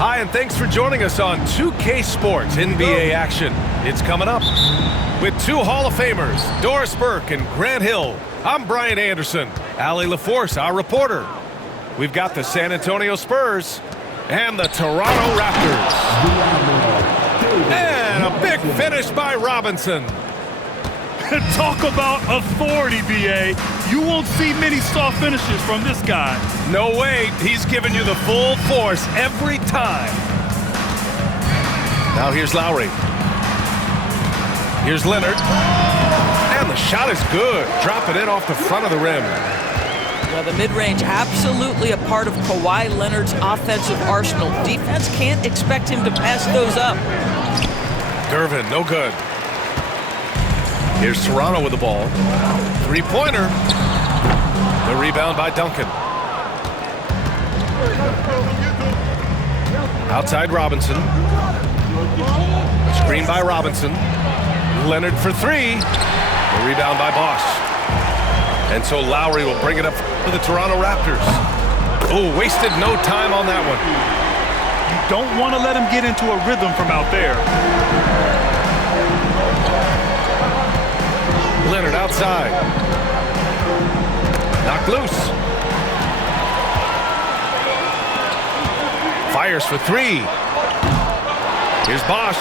Hi, and thanks for joining us on 2K Sports NBA action. It's coming up. With two Hall of Famers, Doris Burke and Grant Hill, I'm Brian Anderson. Allie LaForce, our reporter. We've got the San Antonio Spurs and the Toronto Raptors. And a big finish by Robinson. Talk about authority, B.A. You won't see many soft finishes from this guy. No way. He's giving you the full force every time. Now here's Lowry. Here's Leonard. And the shot is good. Dropping it off the front of the rim. Well, the mid-range absolutely a part of Kawhi Leonard's offensive arsenal. Defense can't expect him to pass those up. Gervin, no good. Here's Toronto with the ball. Three-pointer. The rebound by Duncan. Outside Robinson. Screen by Robinson. Leonard for three. The rebound by Bosch. And so Lowry will bring it up for the Toronto Raptors. Oh, wasted no time on that one. You don't want to let him get into a rhythm from out there. Leonard outside. Knocked loose. Fires for three. Here's Bosch.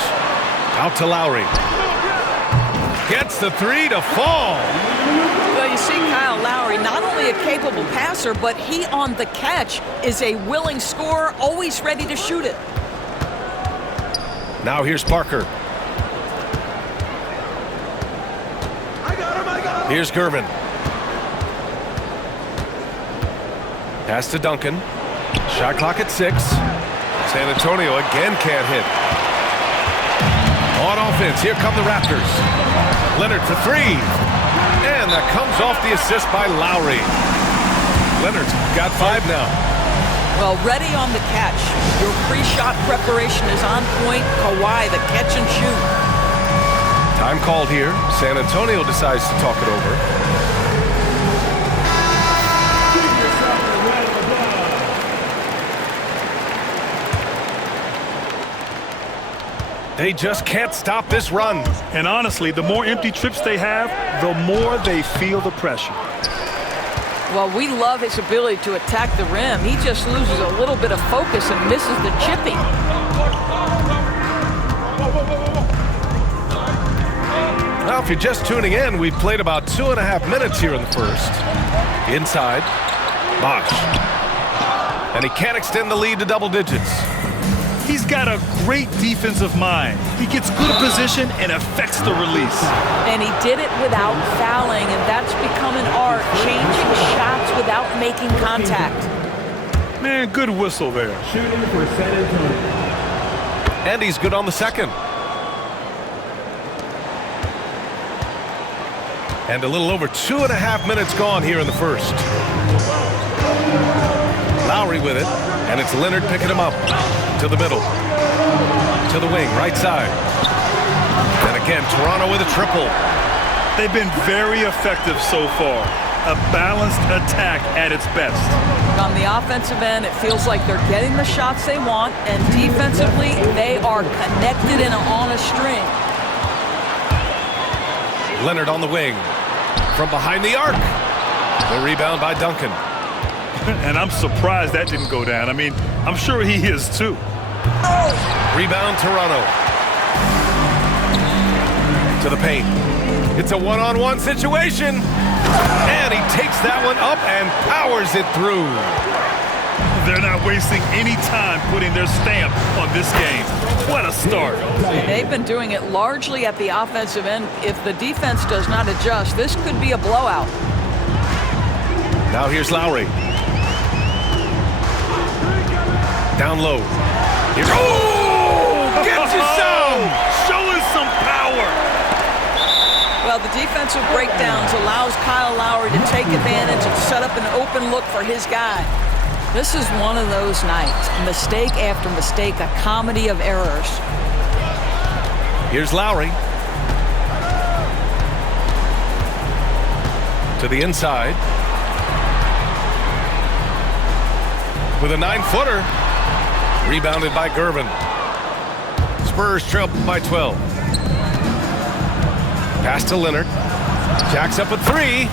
Out to Lowry. Gets the three to fall. Well, you see Kyle Lowry, not only a capable passer, but he on the catch is a willing scorer, always ready to shoot it. Now here's Parker. Here's Gervin. Pass to Duncan. Shot clock at 6. San Antonio again can't hit. On offense, here come the Raptors. Leonard for three. And that comes off the assist by Lowry. Leonard's got 5 now. Well, ready on the catch. Your pre-shot preparation is on point. Kawhi, the catch and shoot. Time called here. San Antonio decides to talk it over. They just can't stop this run. And honestly, the more empty trips they have, the more they feel the pressure. Well, we love his ability to attack the rim. He just loses a little bit of focus and misses the chipping. Now, if you're just tuning in, we've played about 2.5 minutes here in the first. Inside, Bosch. And he can't extend the lead to double digits. He's got a great defensive mind. He gets good position and affects the release. And he did it without fouling, and that's become an art, changing shots without making contact. Man, good whistle there. Shooting for San Antonio. And he's good on the second. And a little over 2.5 minutes gone here in the first. Lowry with it, and it's Leonard picking him up. To the middle. To the wing, right side. And again, Toronto with a triple. They've been very effective so far. A balanced attack at its best. On the offensive end, it feels like they're getting the shots they want, and defensively, they are connected and on a string. Leonard on the wing. From behind the arc. The rebound by Duncan. And I'm surprised that didn't go down. I mean, I'm sure he is too. Rebound Toronto. To the paint. It's a one-on-one situation. And he takes that one up and powers it through. They're not wasting any time putting their stamp on this game. What a start. They've been doing it largely at the offensive end. If the defense does not adjust, this could be a blowout. Now here's Lowry. Down low. Here. Oh! Gets you some! Showing some power. Well, the defensive breakdowns allows Kyle Lowry to take advantage and set up an open look for his guy. This is one of those nights. Mistake after mistake, a comedy of errors. Here's Lowry. To the inside. With a 9-footer. Rebounded by Gervin. Spurs trail by 12. Pass to Leonard. Jacks up a three.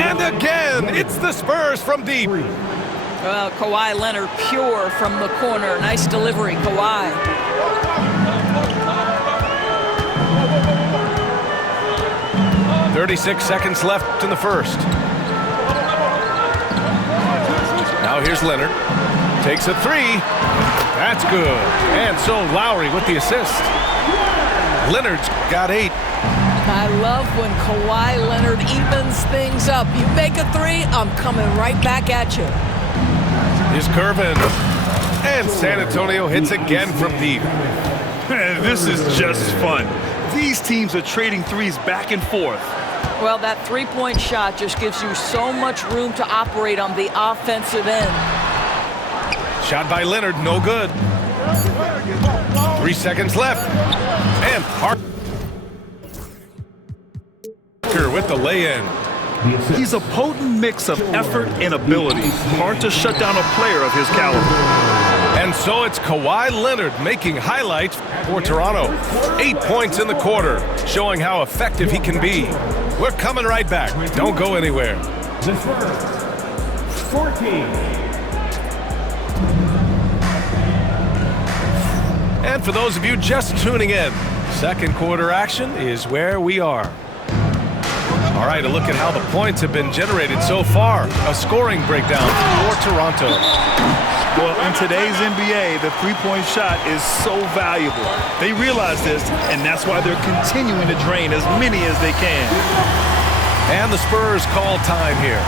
And again, it's the Spurs from deep. Well, Kawhi Leonard pure from the corner. Nice delivery, Kawhi. "36 seconds left in the first. Now here's Leonard. Takes a three. That's good. And so Lowry with the assist. Leonard's got 8. I love when Kawhi Leonard evens things up. You make a three, I'm coming right back at you. Here's Gervin. And San Antonio hits again from deep. Man, this is just fun. These teams are trading threes back and forth. Well, that three-point shot just gives you so much room to operate on the offensive end. Shot by Leonard, no good. 3 seconds left. And Parker with the lay-in. He's a potent mix of effort and ability. Hard to shut down a player of his caliber. And so it's Kawhi Leonard making highlights for Toronto. 8 points in the quarter, showing how effective he can be. We're coming right back. Don't go anywhere. The Spurs, 14. And for those of you just tuning in, second quarter action is where we are. All right, a look at how the points have been generated so far. A scoring breakdown for Toronto. Well, in today's NBA, the three-point shot is so valuable. They realize this, and that's why they're continuing to drain as many as they can. And the Spurs call time here.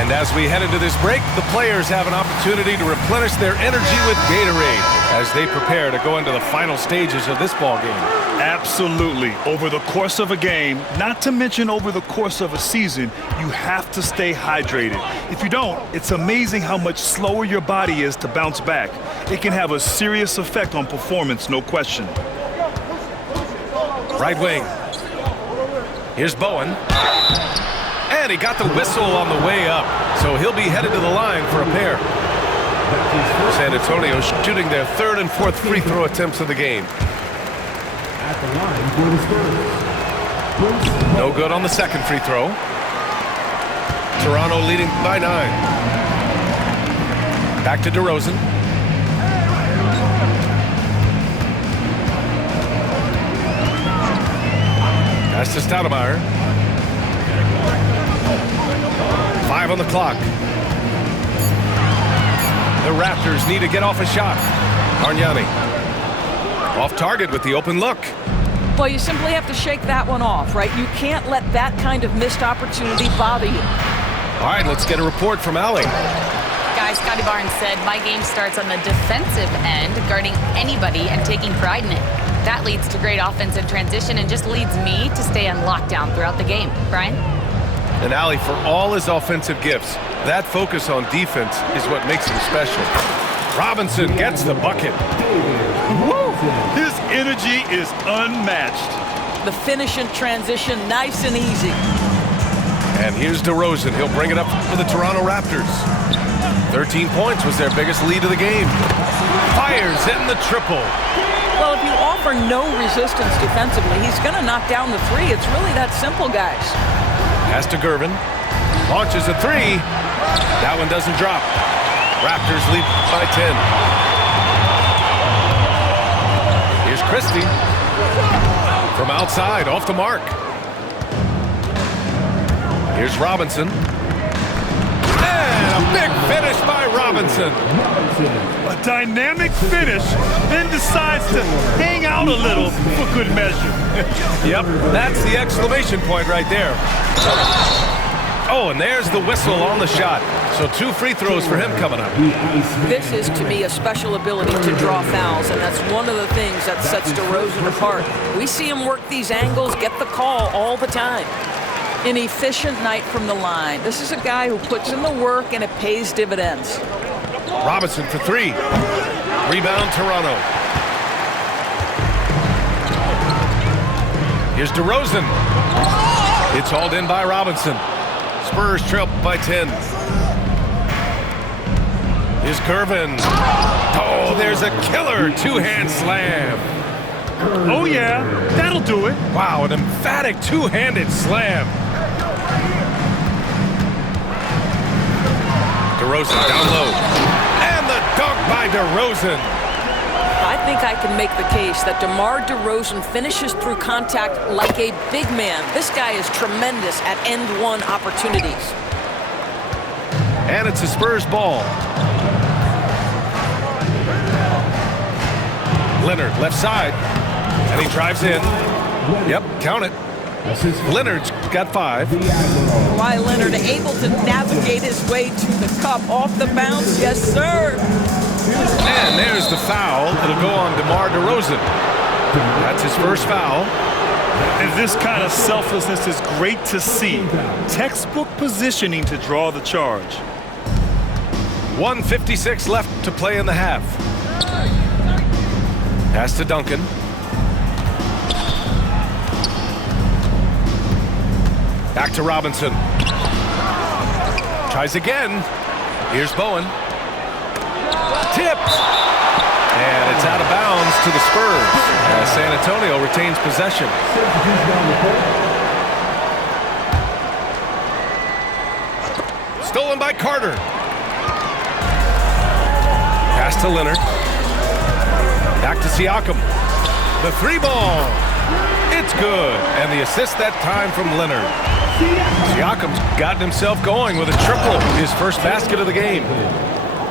And as we head into this break, the players have an opportunity to replenish their energy with Gatorade as they prepare to go into the final stages of this ball game. Absolutely. Over the course of a game, not to mention over the course of a season, you have to stay hydrated. If you don't, it's amazing how much slower your body is to bounce back. It can have a serious effect on performance, no question. Right wing. Here's Bowen. And he got the whistle on the way up, so he'll be headed to the line for a pair. San Antonio shooting their third and fourth free throw attempts of the game. At the line for the Spurs. No good on the second free throw. Toronto leading by 9. Back to DeRozan. Pass to Stoudemire. 5 on the clock. The Raptors need to get off a shot. Bargnani. Off target with the open look. Well, you simply have to shake that one off, right? You can't let that kind of missed opportunity bother you. All right, let's get a report from Allie. Guys, Scotty Barnes said, my game starts on the defensive end, guarding anybody and taking pride in it. That leads to great offensive transition and just leads me to stay on lockdown throughout the game. Brian? And Allie, for all his offensive gifts, that focus on defense is what makes him special. Robinson gets the bucket. Woo! His energy is unmatched. The finish and transition, nice and easy. And here's DeRozan. He'll bring it up for the Toronto Raptors. 13 points was their biggest lead of the game. Fires in the triple. Well, if you offer no resistance defensively, he's going to knock down the three. It's really that simple, guys. Pass to Gervin. Launches a three. That one doesn't drop. Raptors lead by 10. Here's Christie. From outside, off the mark. Here's Robinson. And a big finish by Robinson. A dynamic finish, then decides to hang out a little for good measure. Yep, that's the exclamation point right there. Oh, and there's the whistle on the shot. So 2 free throws for him coming up. This is, to me, a special ability to draw fouls, and that's one of the things that sets DeRozan apart. We see him work these angles, get the call all the time. An efficient night from the line. This is a guy who puts in the work, and it pays dividends. Robinson for 3. Rebound, Toronto. Here's DeRozan. It's hauled in by Robinson. Spurs trail by 10. Is Gervin. Oh, there's a killer two-hand slam. Oh, yeah, that'll do it. Wow, an emphatic two-handed slam. DeRozan down low. And the dunk by DeRozan. I think I can make the case that DeMar DeRozan finishes through contact like a big man. This guy is tremendous at end-one opportunities. And it's a Spurs ball. Leonard, left side. And he drives in. Yep, count it. Leonard's got 5. Kawhi Leonard able to navigate his way to the cup off the bounce. Yes, sir. And there's the foul. It'll go on DeMar DeRozan. That's his first foul. And this kind of selflessness is great to see. Textbook positioning to draw the charge. 1:56 left to play in the half. Pass to Duncan. Back to Robinson. Tries again. Here's Bowen. Tipped. And it's out of bounds to the Spurs as San Antonio retains possession. Stolen by Carter. Pass to Leonard. Back to Siakam. The 3-ball. It's good. And the assist that time from Leonard. Siakam's gotten himself going with a triple. His first basket of the game.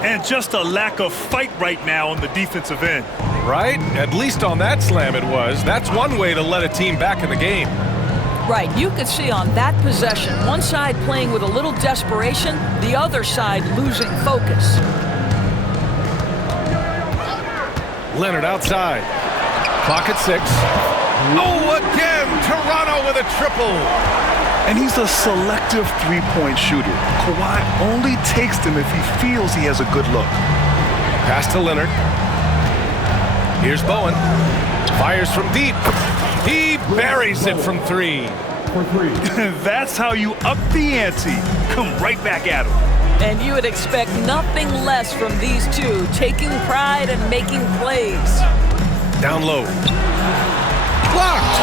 And just a lack of fight right now on the defensive end. Right? At least on that slam it was. That's one way to let a team back in the game. Right, you could see on that possession, one side playing with a little desperation, the other side losing focus. Leonard outside. Clock at 6. Oh, again! Toronto with a triple. And he's a selective three-point shooter. Kawhi only takes them if he feels he has a good look. Pass to Leonard. Here's Bowen. Fires from deep. He buries it from 3. That's how you up the ante. Come right back at him. And you would expect nothing less from these two, taking pride and making plays. Down low. Blocked!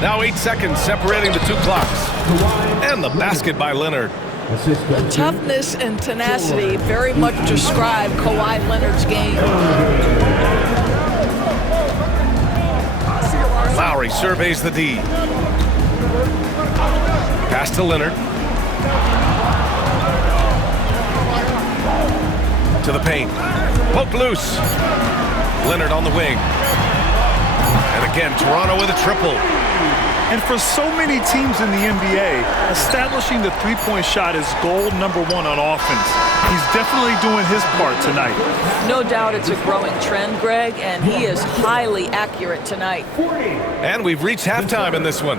Now 8 seconds separating the 2 clocks. And the basket by Leonard. The toughness and tenacity very much describe Kawhi Leonard's game. Lowry surveys the D. Pass to Leonard. To the paint. Poked loose. Leonard on the wing. And again, Toronto with a triple. And for so many teams in the NBA, establishing the three-point shot is goal number 1 on offense. He's definitely doing his part tonight. No doubt it's a growing trend, Greg, and he is highly accurate tonight. And we've reached halftime in this one.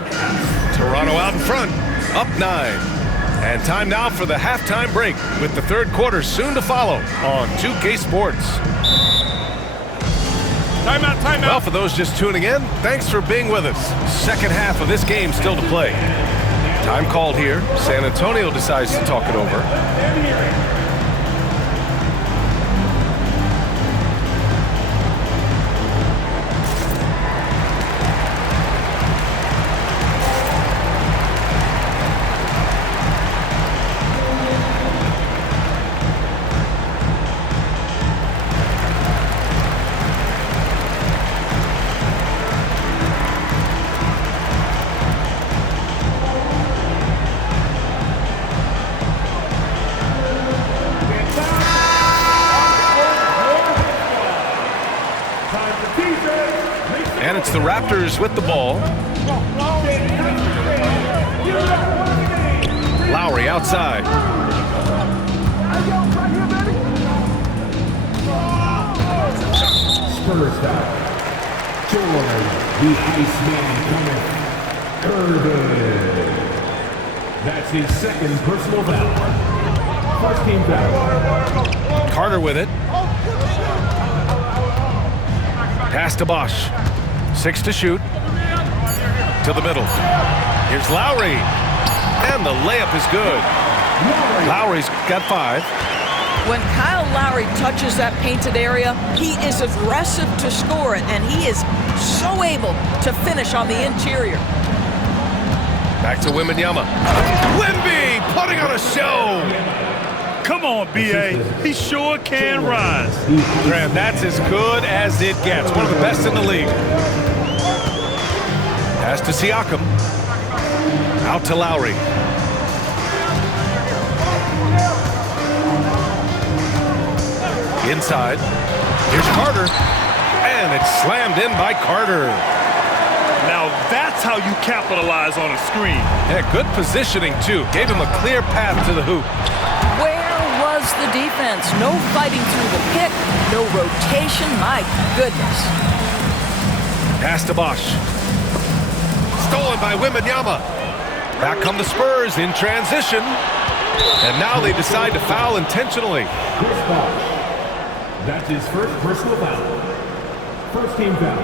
Toronto out in front, up 9. And time now for the halftime break, with the third quarter soon to follow on 2K Sports. Timeout, timeout. Well, for those just tuning in, thanks for being with us. Second half of this game still to play. Time called here. San Antonio decides to talk it over. And it's the Raptors with the ball. Lowry outside. Spurs style. Jordan, the Iceman coming. Irvin. That's his second personal foul. First team foul. Carter with it. Pass to Bosch. 6 to shoot. To the middle. Here's Lowry. And the layup is good. Lowry's got 5. When Kyle Lowry touches that painted area, he is aggressive to score it, and he is so able to finish on the interior. Back to Wembanyama. Wemby putting on a show. Come on, B.A. He sure can rise. Graham, that's as good as it gets. One of the best in the league. Pass to Siakam. Out to Lowry. Inside. Here's Carter. And it's slammed in by Carter. Now that's how you capitalize on a screen. Yeah, good positioning, too. Gave him a clear path to the hoop. Where was the defense? No fighting through the pick, no rotation. My goodness. Pass to Bosch. Stolen by Wembanyama. Back come the Spurs in transition. And now they decide to foul intentionally. Chris Bosh. That's his first personal foul. First team foul.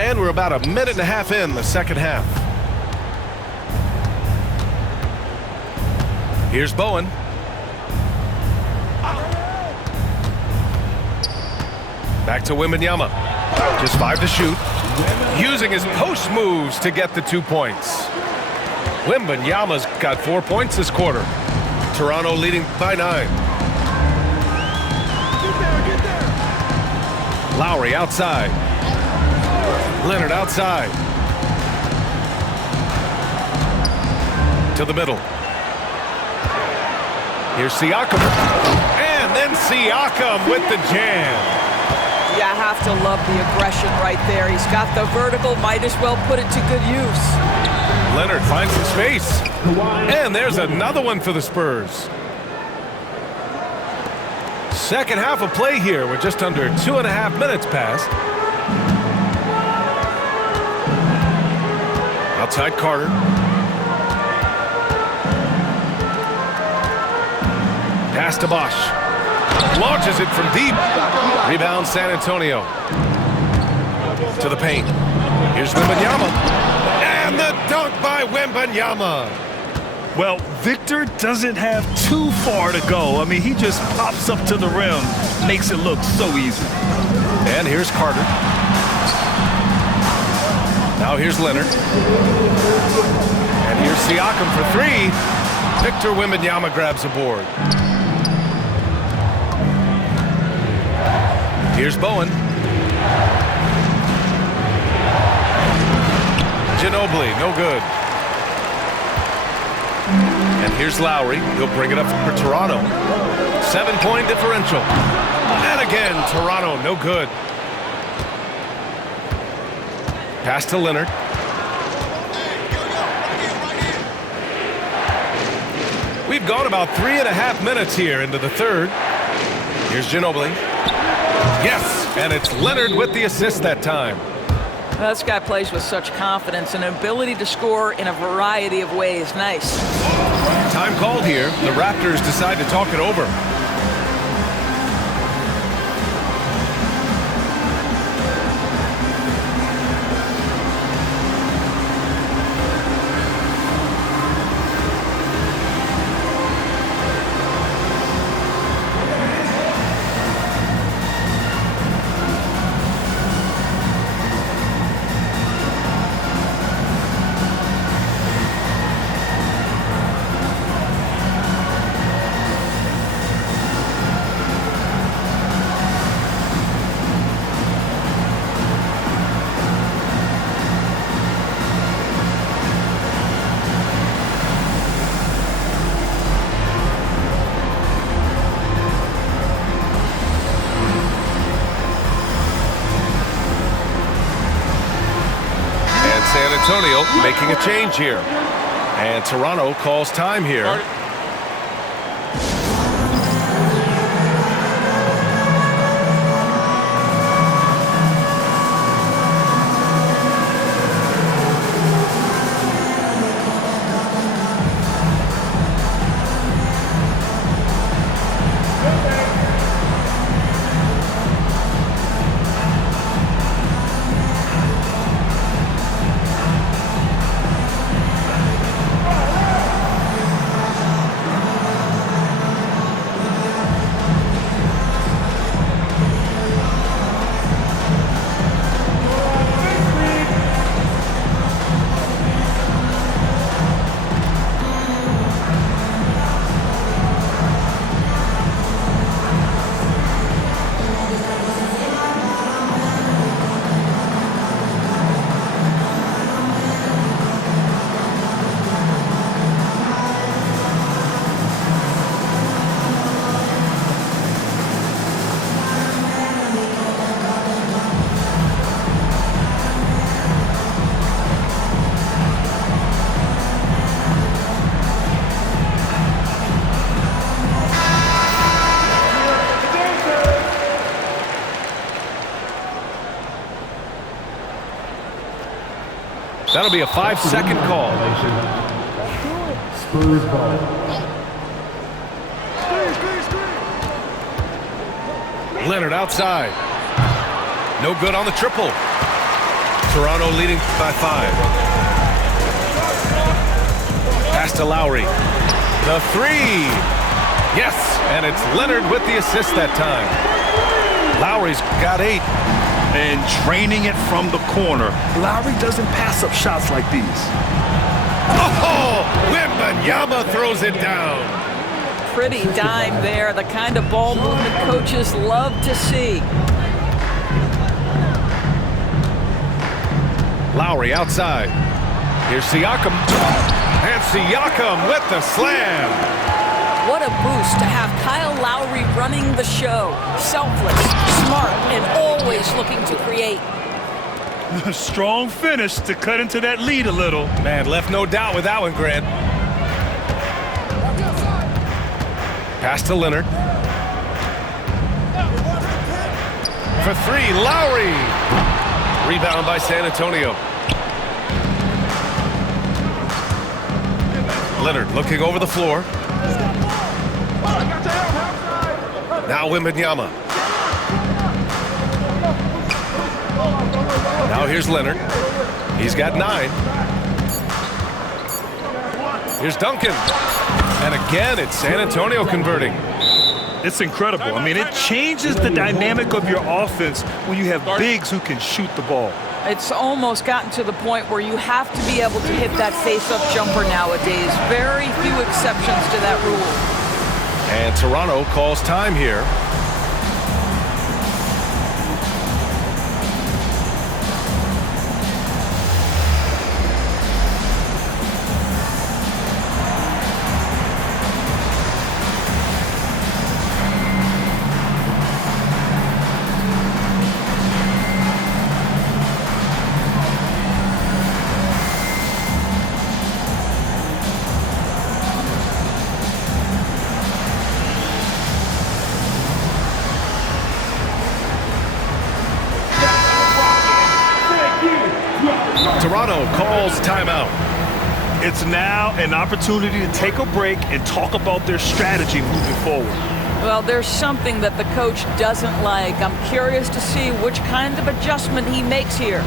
And we're about a minute and a half in the second half. Here's Bowen. Back to Wembanyama. Just 5 to shoot. Using his post moves to get the 2 points. Wembanyama's got 4 points this quarter. Toronto leading by 9. Lowry outside. Leonard outside. To the middle. Here's Siakam. And then Siakam with the jam. You have to love the aggression right there. He's got the vertical, might as well put it to good use. Leonard finds some space. And there's another one for the Spurs. Second half of play here. We're just under 2.5 minutes past. Outside Carter. Pass to Bosch. Launches it from deep. Rebound San Antonio. To the paint. Here's Wembanyama. And the dunk by Wembanyama. Well, Victor doesn't have too far to go. I mean, he just pops up to the rim, makes it look so easy. And here's Carter. Now here's Leonard. And here's Siakam for 3. Victor Wembanyama grabs a board. Here's Bowen. Ginobili, no good. And here's Lowry. He'll bring it up for Toronto. 7-point differential. And again, Toronto, no good. Pass to Leonard. We've gone about 3.5 minutes here into the third. Here's Ginobili. Yes, and it's Leonard with the assist that time. This guy plays with such confidence and an ability to score in a variety of ways. Nice. Time called here. The Raptors decide to talk it over. San Antonio making a change here. And Toronto calls time here. That'll be a 5-second call. Spurs ball. Leonard outside. No good on the triple. Toronto leading by 5. Pass to Lowry. The 3. Yes, and it's Leonard with the assist that time. Lowry's got 8. And draining it from the corner. Lowry doesn't pass up shots like these. Oh, Wembanyama throws it down. Pretty dime there, the kind of ball movement coaches love to see. Lowry outside. Here's Siakam. And Siakam with the slam. What a boost to have Kyle Lowry running the show. Selfless, smart, and always looking to create. Strong finish to cut into that lead a little. Man, left no doubt with that one, Grant. Pass to Leonard. For 3, Lowry. Rebound by San Antonio. Leonard looking over the floor. Now Wembanyama. Now here's Leonard. He's got 9. Here's Duncan. And again, it's San Antonio converting. It's incredible. I mean, it changes the dynamic of your offense when you have bigs who can shoot the ball. It's almost gotten to the point where you have to be able to hit that face-up jumper nowadays. Very few exceptions to that rule. And Toronto calls time here. Toronto calls timeout. It's now an opportunity to take a break and talk about their strategy moving forward. Well, there's something that the coach doesn't like. I'm curious to see which kind of adjustment he makes here.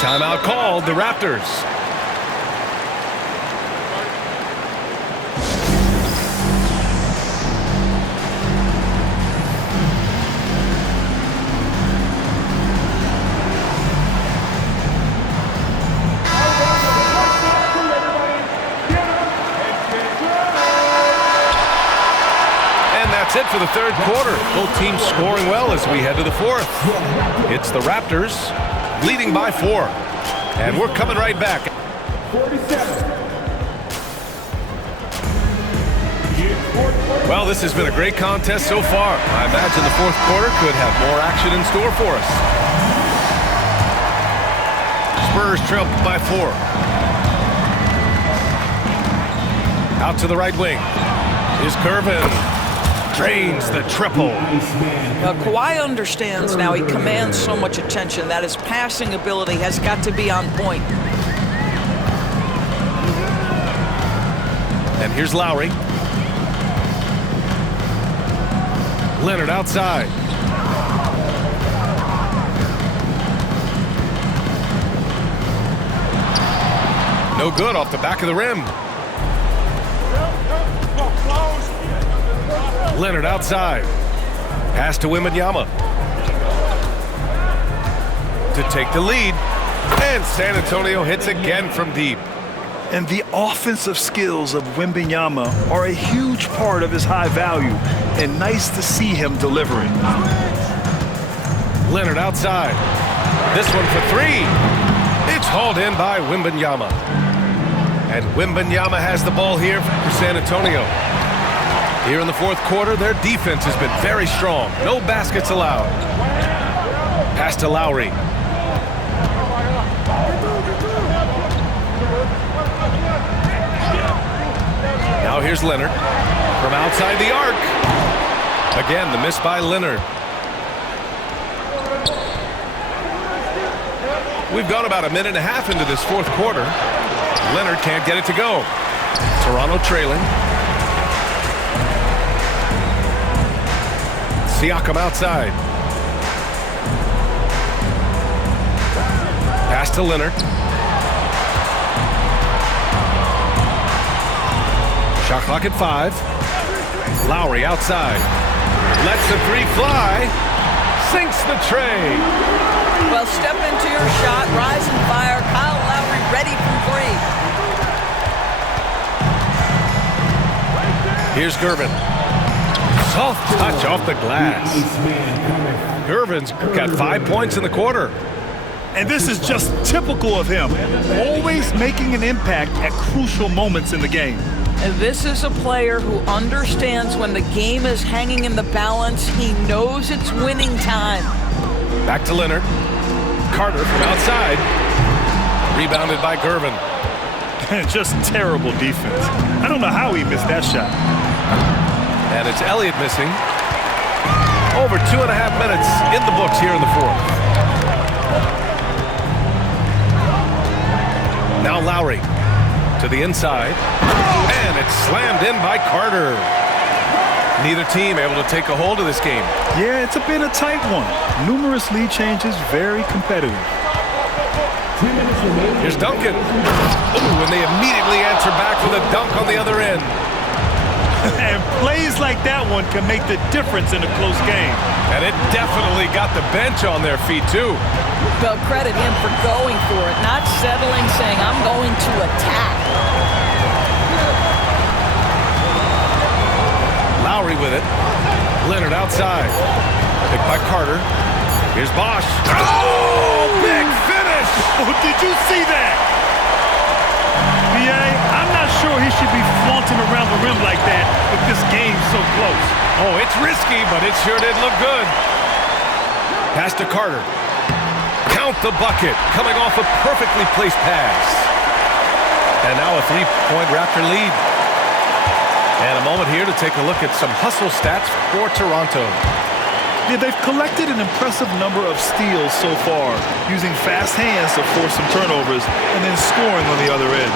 Timeout called, the Raptors. That's it for the third quarter. Both teams scoring well as we head to the fourth. It's the Raptors leading by 4. And we're coming right back. 47. Well, this has been a great contest so far. I imagine the fourth quarter could have more action in store for us. Spurs trail by 4. Out to the right wing is Kervin. Drains the triple. Kawhi understands now. He commands so much attention that his passing ability has got to be on point. And here's Lowry. Leonard outside. No good off the back of the rim. Leonard outside. Pass to Wembanyama. To take the lead. And San Antonio hits again from deep. And the offensive skills of Wembanyama are a huge part of his high value. And nice to see him delivering. Leonard outside. This one for 3. It's hauled in by Wembanyama. And Wembanyama has the ball here for San Antonio. Here in the fourth quarter, their defense has been very strong. No baskets allowed. Pass to Lowry. Now here's Leonard from outside the arc. Again, the miss by Leonard. We've gone about a minute and a half into this fourth quarter. Leonard can't get it to go. Toronto trailing. Siakam outside. Pass to Leonard. Shot clock at 5. Lowry outside. Lets the three fly. Sinks the tray. Well, step into your shot, rise and fire. Kyle Lowry ready from 3. Here's Gervin. Soft touch off the glass. Gervin's got 5 points in the quarter. And this is just typical of him, always making an impact at crucial moments in the game. And this is a player who understands when the game is hanging in the balance. He knows it's winning time. Back to Leonard. Carter from outside. Rebounded by Gervin. Just terrible defense. I don't know how he missed that shot. And it's Elliott missing. Over 2.5 minutes in the books here in the fourth. Now Lowry to the inside. And it's slammed in by Carter. Neither team able to take a hold of this game. Yeah, it's been a tight one. Numerous lead changes, very competitive. Here's Duncan. Ooh, and they immediately answer back with a dunk on the other end. And plays like that one can make the difference in a close game. And it definitely got the bench on their feet, too. Well, credit him for going for it, not settling, saying, I'm going to attack. Lowry with it. Leonard outside. Picked by Carter. Here's Bosch. Oh, big finish! Oh, did you see that? B.A., I'm not sure he should be flaunting around the rim like that with this game so close. Oh, it's risky, but it sure did look good. Pass to Carter. Count the bucket. Coming off a perfectly placed pass. And now a 3-point Raptor lead. And a moment here to take a look at some hustle stats for Toronto. Yeah, they've collected an impressive number of steals so far, using fast hands to force some turnovers and then scoring on the other end.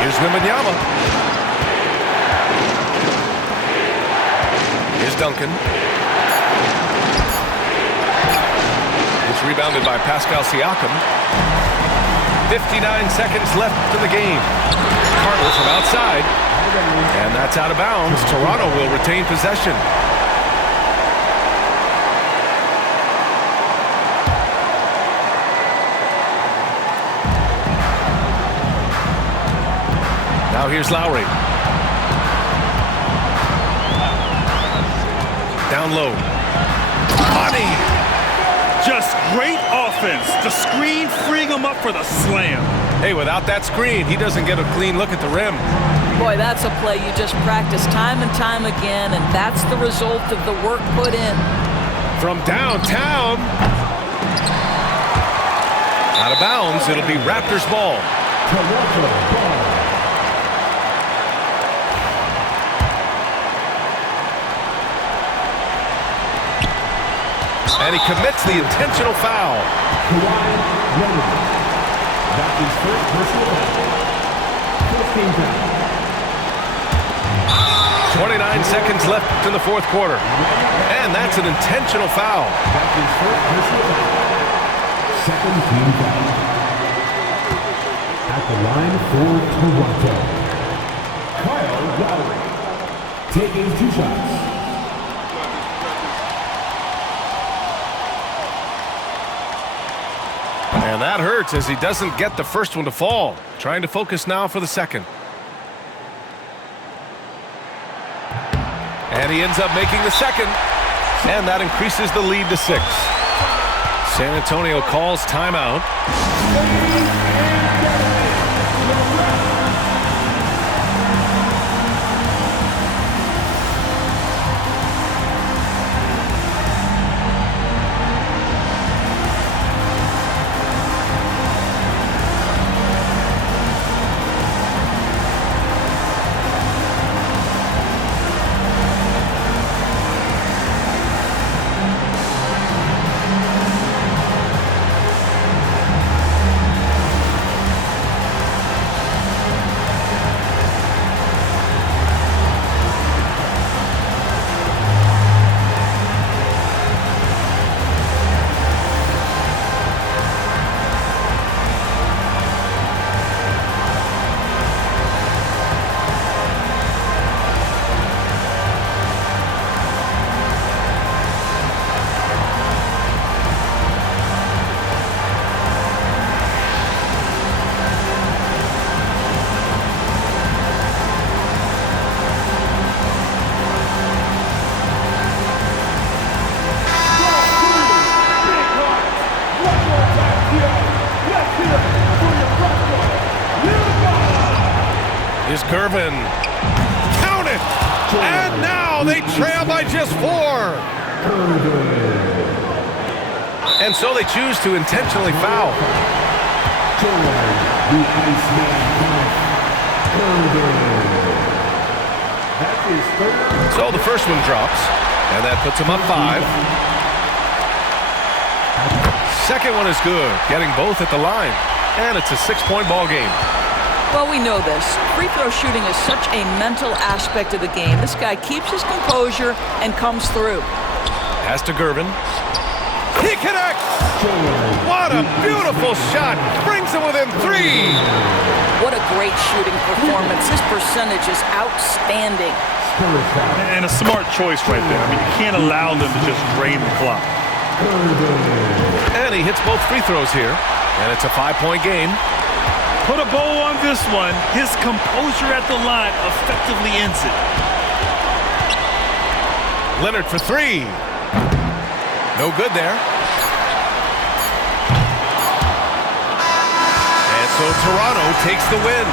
Here's Wembanyama. Here's Duncan. It's rebounded by Pascal Siakam. 59 seconds left in the game. Carter from outside. And that's out of bounds. Toronto will retain possession. Now here's Lowry. Down low. Money. Just great offense. The screen freeing him up for the slam. Hey, without that screen, he doesn't get a clean look at the rim. Boy, that's a play you just practice time and time again, and that's the result of the work put in. From downtown. Out of bounds, it'll be Raptors ball. And he commits the intentional foul. That's his first personal foul. First team foul. 29 seconds left in the fourth quarter. And that's an intentional foul. That's his first personal foul. Second team foul. At the line for Toronto, Kyle Lowry taking 2 shots. And that hurts as he doesn't get the first one to fall. Trying to focus now for the second. And he ends up making the second. And that increases the lead to 6. San Antonio calls timeout. Is Gervin. Count it! And now they trail by just 4. And so they choose to intentionally foul. So the first one drops, and that puts them up 5. Second one is good, getting both at the line. And it's a 6-point ball game. Well, we know this. Free throw shooting is such a mental aspect of the game. This guy keeps his composure and comes through. Pass to Gervin. He connects! What a beautiful shot! Brings him within 3! What a great shooting performance. His percentage is outstanding. And a smart choice right there. I mean, you can't allow them to just drain the clock. And he hits both free throws here. And it's a 5-point game. Put a bow on this one. His composure at the line effectively ends it. Leonard for 3. No good there. And so Toronto takes the win.